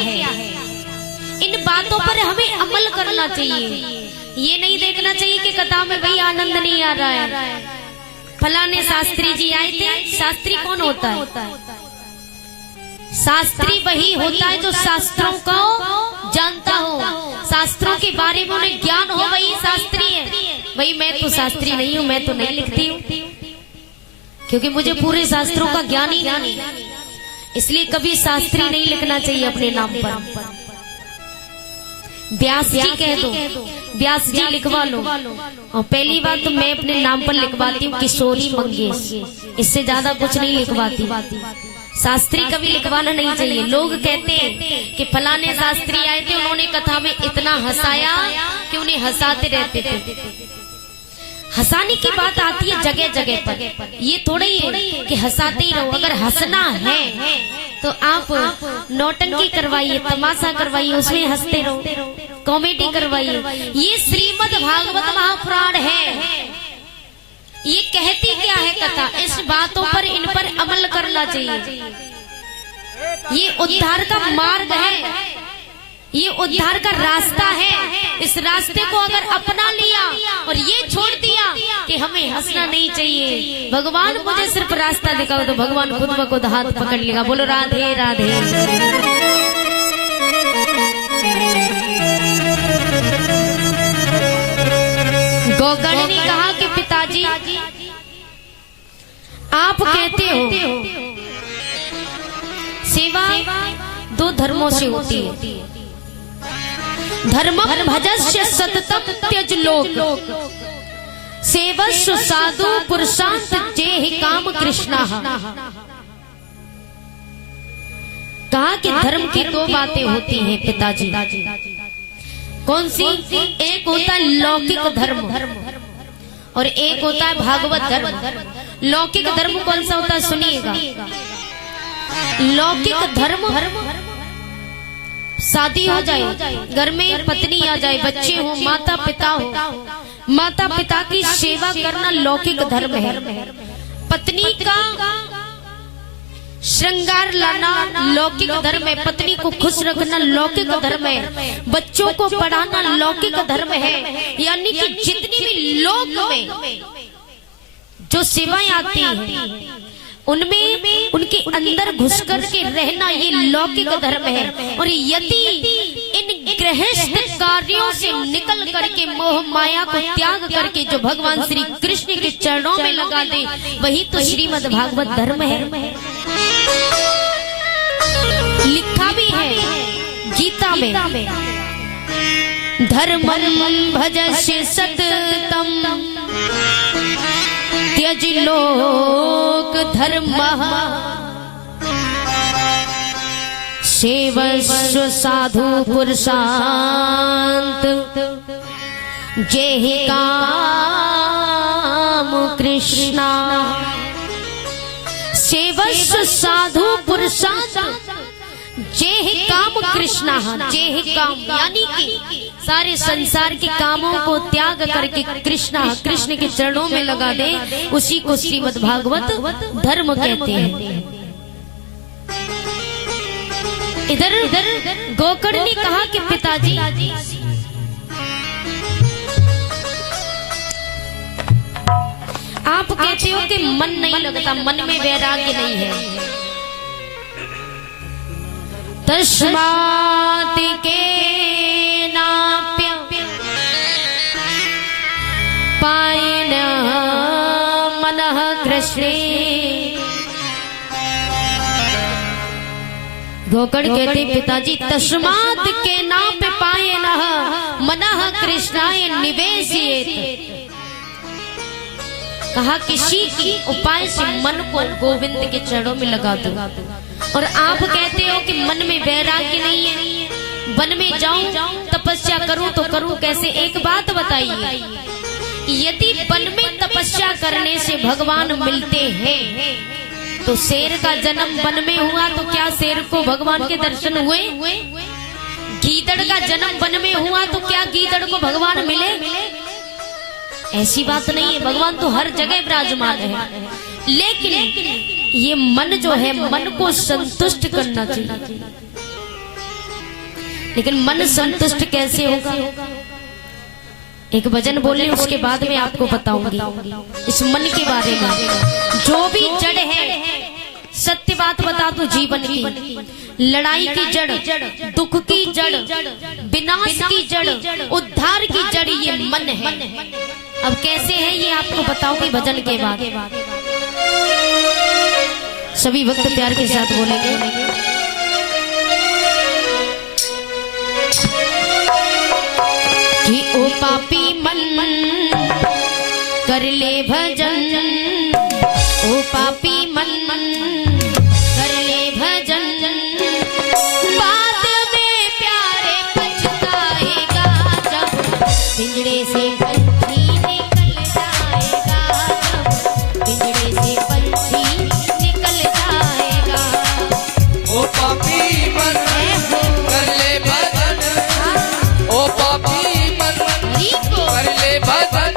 है, इन बातों पर हमें अमल करना चाहिए। ये नहीं देखना चाहिए कि कथा में भाई आनंद नहीं आ रहा है, फलाने शास्त्री जी आए थे। शास्त्री कौन होता है? शास्त्री वही होता है जो शास्त्रों को जानता हो, शास्त्रों के बारे में उन्हें ज्ञान हो, वही शास्त्री है। भाई मैं तो शास्त्री नहीं हूँ, मैं तो नहीं लिखती हूँ, क्योंकि मुझे पूरे शास्त्रों का ज्ञान ही नहीं, इसलिए कभी शास्त्री नहीं लिखना चाहिए अपने नाम पर। व्यास जी कह दो, व्यास जी लिखवा लो। और पहली बात तो मैं अपने नाम पर लिखवाती हूँ किशोरी मंगेश, इससे ज्यादा कुछ नहीं लिखवाती। शास्त्री कभी लिखवाना नहीं चाहिए। लोग कहते हैं कि फलाने शास्त्री आए थे, उन्होंने कथा में इतना हंसाया कि उन्हें हंसाते रहते थे। हंसाने की बात आती है जगह जगह पर, ये थोड़ा ही है कि हंसाते ही रहो। अगर हंसना है तो आप नौटंकी करवाइए, तमाशा करवाइए, उसमें हंसते रहो, कॉमेडी करवाइए। ये श्रीमद् भागवत महापुराण है, ये कहती क्या है कथा, इस बातों पर, इन पर अमल करना चाहिए। ये उद्धार का मार्ग है, ये उद्धार का रास्ता है। इस रास्ते को अगर अपना लिया और ये छोड़ दिया कि हमें हंसना नहीं चाहिए, भगवान मुझे सिर्फ रास्ता दिखाओ, तो भगवान खुद ब खुद हाथ पकड़ लेगा। बोलो राधे राधे। गोकर्ण ने कहा कि पिताजी आप कहते हो सेवा दो धर्मों से होती है, धर्मं भजस्य सततं त्यज लोक, सेवस्व साधु पुरुषांत जेहि काम कृष्णा। कहा कि धर्म की दो बातें होती हैं पिताजी। कौन सी? एक होता है लौकिक धर्म और एक होता है भागवत धर्म। लौकिक धर्म कौन सा होता है? सुनिएगा। लौकिक धर्म, शादी हो जाए, घर में पत्नी आ जाए, बच्चे हो, माता पिता हो, माता पिता की सेवा करना लौकिक धर्म है। पत्नी का श्रृंगार लाना लौकिक धर्म है, पत्नी को खुश रखना लौकिक धर्म है, बच्चों को पढ़ाना लौकिक धर्म है। यानी कि जितनी भी लोक में जो सेवाएं आती हैं उनमें उनके अंदर घुस कर के रहना ये लौकिक धर्म है। और यदि इन गृहस्थ कार्यों से निकल करके मोह माया को त्याग करके जो भगवान श्री कृष्ण के चरणों में लगा दे, वही तो श्रीमद् भागवत धर्म है। लिखा भी है गीता में, धर्मं भजस्य सततं त्यज लोक धर्मः, सेवस्व साधु पुरुषांत जेहि काम कृष्णा। सेवस्व साधु पुरुषांत जेहि काम कृष्णा। जेहि काम यानी कि सारे संसार के कामों को त्याग करके कृष्ण के चरणों में लगा दे, उसी को श्रीमद् भागवत धर्म कहते हैं। इधर गोकर्ण ने कहा कि पिताजी आप कहते हो कि मन नहीं लगता, मन में वैराग्य नहीं है, तस्मात् केनाप्य पायेन मनः कृष्णे। गोकर्ण कहते पिताजी तस्मात् केनाप्य पायेन मनः कृष्णाय निवेशयेत्। कहा किसी की उपाय से मन को गोविंद के चरणों में लगा दो। और आप कहते हो कि मन में वैराग्य नहीं है, वन में जाऊं तपस्या करूं तो करूं कैसे? एक बात बताइए, यदि वन में तपस्या करने से भगवान मिलते हैं तो शेर का जन्म वन में हुआ तो क्या शेर को भगवान के दर्शन हुए? गीदड़ का जन्म वन में हुआ तो क्या गीदड़ को भगवान मिले? ऐसी बात नहीं है, भगवान तो हर जगह विराजमान है। लेकिन ये मन जो है, मन को संतुष्ट करना चाहिए। लेकिन मन संतुष्ट कैसे होगा? एक भजन बोलने उसके बाद में आपको बताऊंगी इस मन के बारे में। जो भी जड़ है, सत्य बात बता दो, जीवन की लड़ाई की जड़, दुख की जड़, विनाश की जड़, उद्धार की जड़ ये मन है। अब कैसे है ये आपको बताऊंगी भजन के बाद। सभी भक्त प्यार के साथ बोलेंगे। कि ओ पापी मन कर ले भजन, ओ पापी मन कर ले भजन, बाद में प्यारे पछताएगा जब पिंजड़े से पंछी निकल जाएगा, जब पिंजड़े से पंछी निकल जाएगा। ओ पापी मन कर ले भजन, ओ पापी मन कर ले भजन,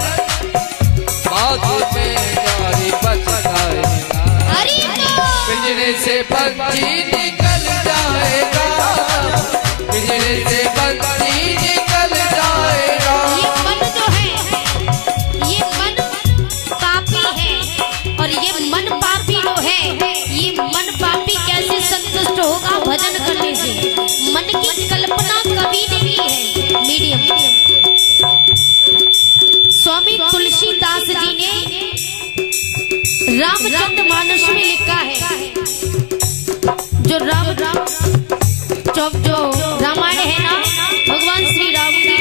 बाद में प्यारे पछताएगा, पिंजरे से पंछी निकल जाएगा, पिंजरे से पंछी निकल जाएगा। ये मन जो है, ये मन पापी है, और ये मन पापी जो है, ये मन पापी कैसे संतुष्ट होगा भजन करने से? मन की कल्पना कवि ने की है, मीडियम स्वामी तुलसीदास जी ने रामचंद्र मानस में लिखा है। जो जो रामायण है ना, भगवान श्री राम ने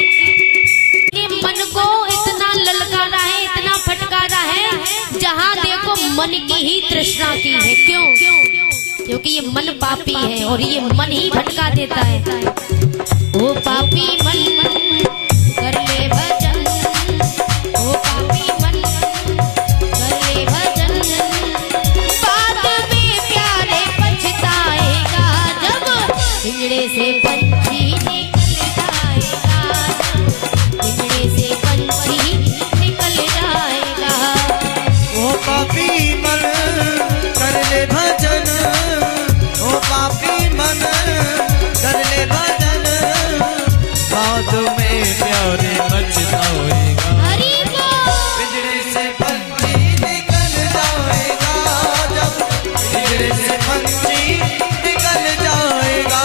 मन को इतना ललकारा है, इतना फटकारा है, जहाँ देखो मन की ही तृष्णा की है। क्यों? क्योंकि ये मन पापी है और ये मन ही भटका देता है। ओ पापी मन कर ले भजन, ओ पापी मन कर ले भजन, बाद में प्यारे पछताएगा जब पिंजड़े से पंछी निकल जाएगा, पिंजड़े से पंछी निकल जाएगा। ओ पापी मन कर ले भजन, ओ पापी मन कर ले भजन, बाद में प्यारे पछताएगा, हरि बोल। पिंजरे से पंछी निकल जाएगा, जब पिंजरे से पंछी निकल जाएगा।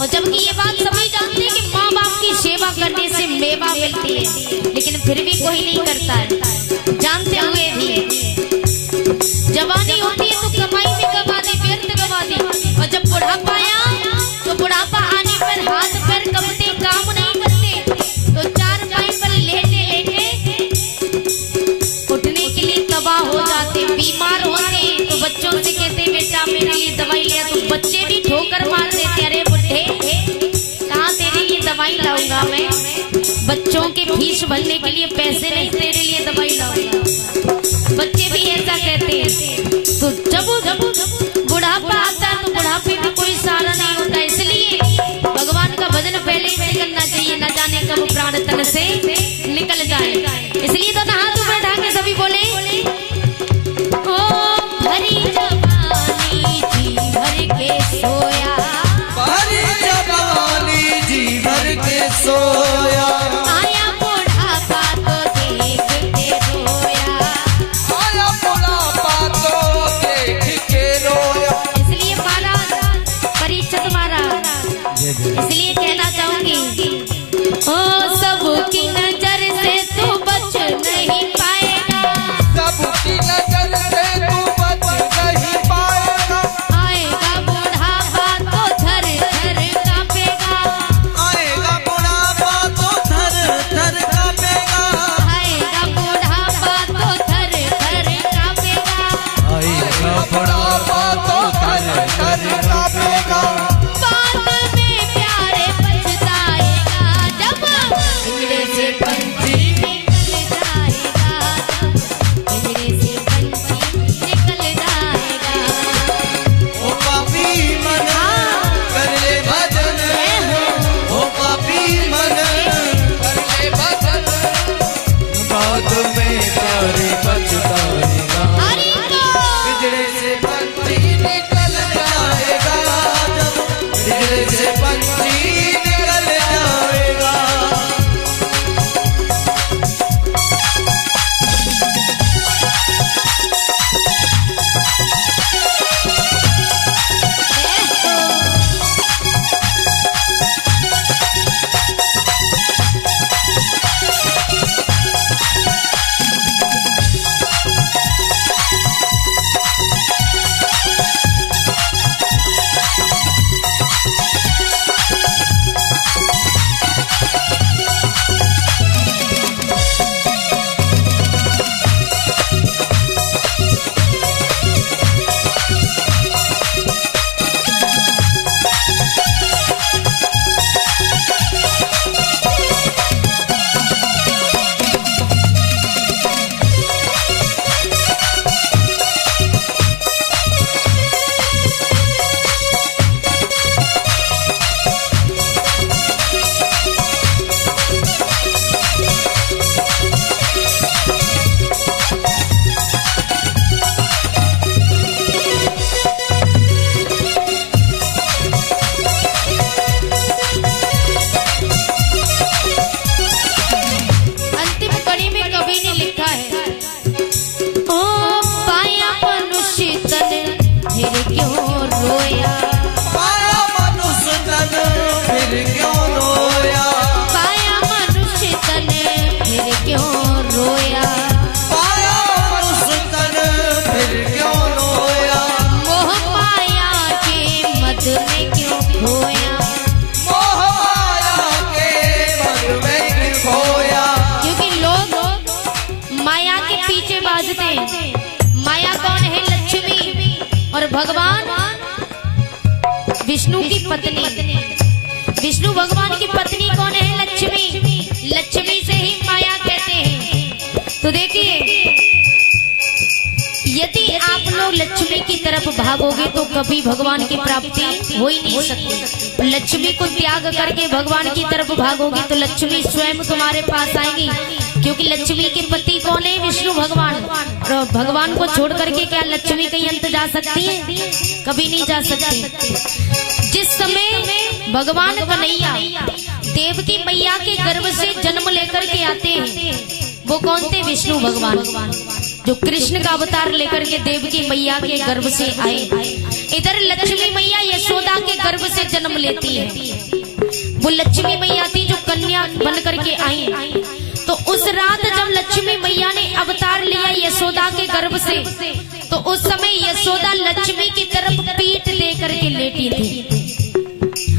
और जबकि ये बात सभी जानते हैं कि माँ बाप की सेवा करने से मेवा मिलती है, लेकिन फिर भी कोई नहीं करता है, जानते हुए भी। जवानी होती है तो कमाई में गवा दी, व्यर्थ गवा दी, और जब बुढ़ापा आया तो बुढ़ापा आने पर हाथ पैर कपते, काम नहीं करते, तो चार पाई पर लेटे लेटे उठने के लिए तबाह हो जाते, बीमार होते, तो बच्चों से कहते बेटा मेरे लिए दवाई लिया, तो बच्चे भी ठोकर मार देते, अरे बुढ़े कहाँ तेरे लिए दवाई लाऊंगा मैं, बच्चों के फीस भरने के लिए पैसे नहीं, तेरे लिए दवाई लाऊंगा, बच्चे भी ऐसा कहते हैं। तो जब बुढ़ापा आता है तो बुढ़ापे में कोई सहारा नहीं होता, इसलिए भगवान का भजन पहले से करना चाहिए, न जाने कब प्राण तन से निकल जाए। इसलिए तो हाथ बैठा के सभी बोले ओ भरी जवानी जी भर के सोया, भरी जवानी जी भर के सोया, आया बुढ़ापा तो देख के रोया, आया बुढ़ापा तो देख के रोया। इसलिए महाराज परीक्षित महाराज, इसलिए कहना चाहूंगी ओ सबकी नजर से तू बच नहीं पाएगा, सबकी नजर से तू बच नहीं पाएगा, आएगा बुढ़ापा तो थर थर कांपेगा, आएगा बुढ़ापा तो थर थर कांपेगा, आएगा बुढ़ापा तो थर थर कांपेगा, आएगा बुढ़ापा तो थर थर कांपेगा, बाद में प्यारे पछताएगा, जब पिंजरे से पंछी निकल जाएगा, पिंजरे से पंछी निकल जाएगा। ओ पापी मन कर ले भजन, ओ पापी मन कर ले भजन, बाद में प्यारे पछताएगा, हरि को पिंजरे से पंछी निकल जाएगा, जब पिंजरे से पंछी निकल जाएगा। अंतिम कड़ी में कवि ने लिखा है ओ पाया मनुष्य तन फिर क्यों रोया, पाया मनुष्य तन फिर क्यों रोया, पाया मनुष्य तन फिर क्यों रोया, पाया मनुष्य तन फिर क्यों रोया, मोह माया के मद में क्यों खोया, मोह माया के मद में क्यों खोया, क्योंकि लोग माया के पीछे बाजते हैं। माया कौन है? लक्ष्मी, और भगवान विष्णु की पत्नी, विष्णु भगवान की पत्नी कौन है? लक्ष्मी, लक्ष्मी से ही माया कहते हैं। तो देखिए यदि आप लोग लक्ष्मी की तरफ भागोगे तो कभी भगवान की प्राप्ति हो ही नहीं सकती। लक्ष्मी को त्याग करके भगवान की तरफ भागोगे तो लक्ष्मी स्वयं तुम्हारे पास आएगी, क्योंकि लक्ष्मी के पति कौन है? विष्णु भगवान। और भगवान को छोड़ करके क्या लक्ष्मी कहीं अंत जा सकती है? कभी नहीं जा सकती। जिस समय भगवान कन्हैया देवकी मैया के गर्भ से जन्म लेकर के आते हैं, वो कौन थे? विष्णु भगवान। जो कृष्ण का अवतार लेकर के देवकी मैया के गर्भ से आए, इधर लक्ष्मी मैया यशोदा के गर्भ से जन्म लेती है। वो लक्ष्मी मैया थी जो कन्या बन करके आई। तो उस रात जब लक्ष्मी मैया ने अवतार लिया यशोदा के गर्भ से, तो उस समय यशोदा लक्ष्मी की तरफ पीठ दे करके लेटी थी।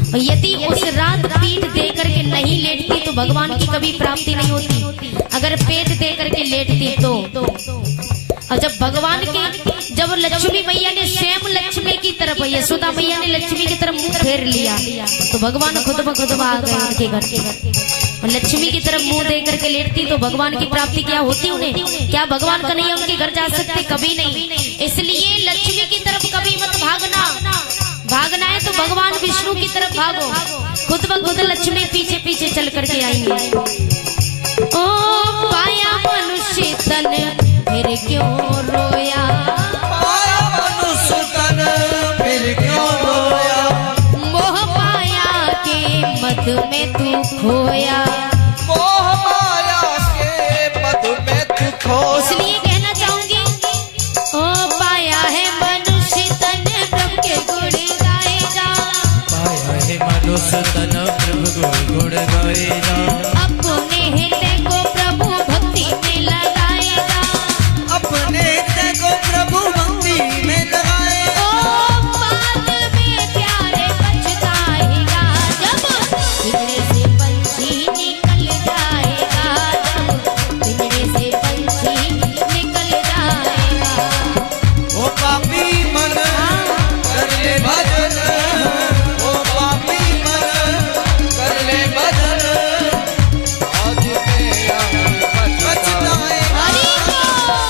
और यदि उस रात पीठ दे करके नहीं लेटती तो भगवान की कभी प्राप्ति नहीं होती। अगर पेट दे करके लेटती तो और जब भगवान के जब लक्ष्मी मैया ने स्वयं लक्ष्मी की तरफ, यशोदा मैया ने लक्ष्मी की तरफ मुंह फेर लिया, तो भगवान खुद ब खुद आ गए उनके घर। और लक्ष्मी की तरफ मुंह दे करके लेटती तो भगवान की प्राप्ति क्या होती उन्हें? क्या भगवान का नहीं उनके घर जा सकते? कभी नहीं। इसलिए लक्ष्मी की तरफ कभी मत भागना। भागना है तो भगवान विष्णु की तरफ भागो। खुद ब खुद लक्ष्मी पीछे पीछे चल करके आएंगे। ओ पाया मनुष्य तन फिर क्यों रोया, पाया मनुष्य तन फिर क्यों रोया, मोह पाया के मद में तू खोया। मोह माया के मधु में तू खोया। इसलिए कहना चाहूंगी, ओ पाया है मनुष्य तन प्रभु के गुण गाएगा, पाया है मनुष्य तन प्रभु गुण गाएगा, अपने हृदय को प्रभु भक्ति में लगाएगा। अपने हृदय को प्रभु भक्ति में लगाएगा। ओ बाद में प्यारे पछताएगा, जब पिंजरे से पंछी निकल जाएगा, जब पिंजरे से पंछी निकल जाएगा। ओ पापी मन कर ले भजन, ओ पापी मन कर ले भजन, आज मेरा पछताएगा।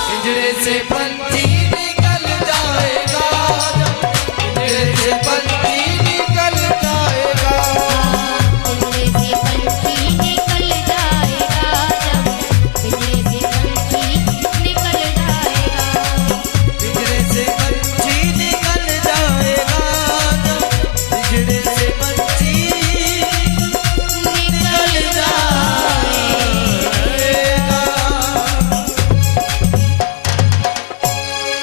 पिंजरे से पंछी निकल जाएगा, पिंजरे से पंछी निकल जाएगा, पिंजरे से पंछी निकल जाएगा, जब पिंजरे से पंछी निकल जाएगा। पिंजरे से पंछी निकल जाएगा, पिंजरे से पंछी निकल जाएगा।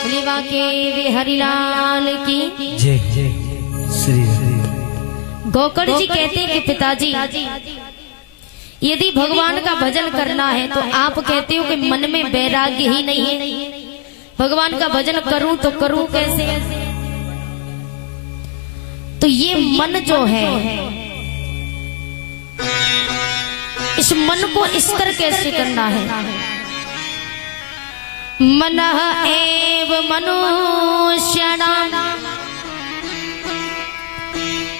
बोलिवा के वे हरिलाल की। जय जय श्री गोकर्ण जी कहते हैं कि पिताजी, यदि भगवान का भजन करना है तो आप कहते हो कि मन में वैराग्य ही नहीं है, भगवान का भजन करूं तो करूं कैसे? तो ये मन जो है, इस मन को स्थिर कैसे करना है? मनः एव मनुष्याणां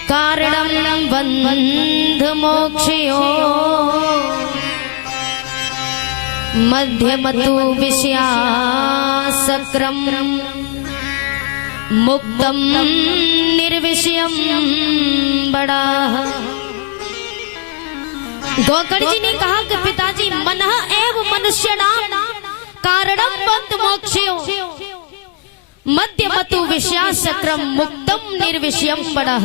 कारणं बन्ध मोक्षयो, मध्यमतु विषयासक्रम, मुक्तम निर्विषयम बड़ा। गोकर्ण जी ने कहा कि पिताजी, मनः एव मनुष्याणां कारणं बन्ध मोक्षयो, मध्यमतु विषयासक्रम, मुक्तम निर्विषयम बड़ा।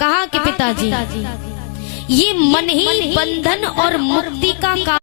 कहा कि पिताजी, ये मन ही बंधन और मुक्ति का